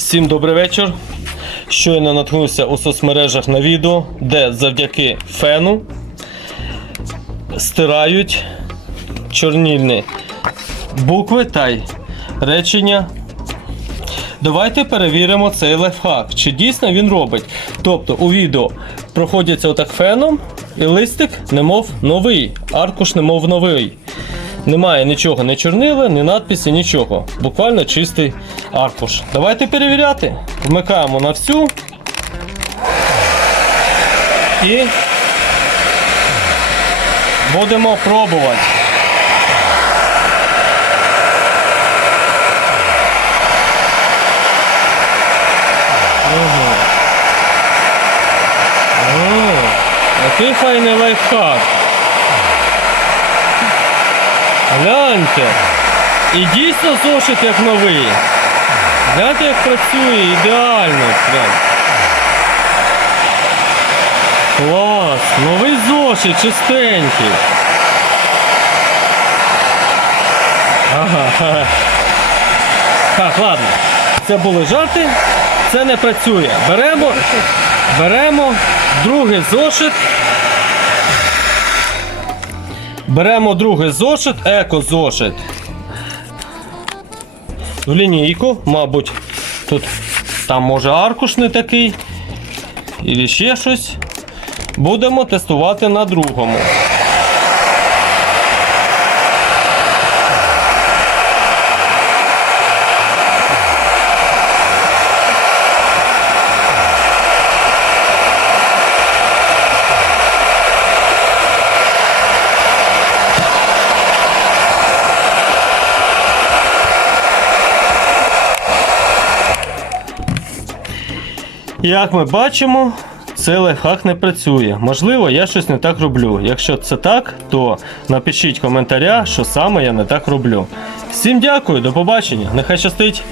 Всім добрий вечір. Щойно наткнувся у соцмережах на відео, де завдяки фену стирають чорнільні букви та й речення. Давайте перевіримо цей лайфхак, чи дійсно він робить. Тобто у відео проходяться отак феном, і листик немов новий, аркуш немов новий. Немає нічого, не чорнила, ні надписі, нічого. Буквально чистий аркуш. Давайте перевіряти. Вмикаємо на всю. І будемо пробувати. Ага. О, який файний лайфхак. Гляньте. І дійсно зошит як новий. Гляньте, як працює ідеально. Прям. Клас! Новий зошит, чистенький. Ага. Так, ладно. Це були жарти. Це не працює. Беремо, беремо другий зошит. Беремо другий зошит, еко-зошит. В лінійку, мабуть, тут там може аркуш не такий. І ще щось. Будемо тестувати на другому. Як ми бачимо, цей лайфхак не працює. Можливо, я щось не так роблю. Якщо це так, то напишіть коментаря, що саме я не так роблю. Всім дякую, до побачення. Нехай щастить!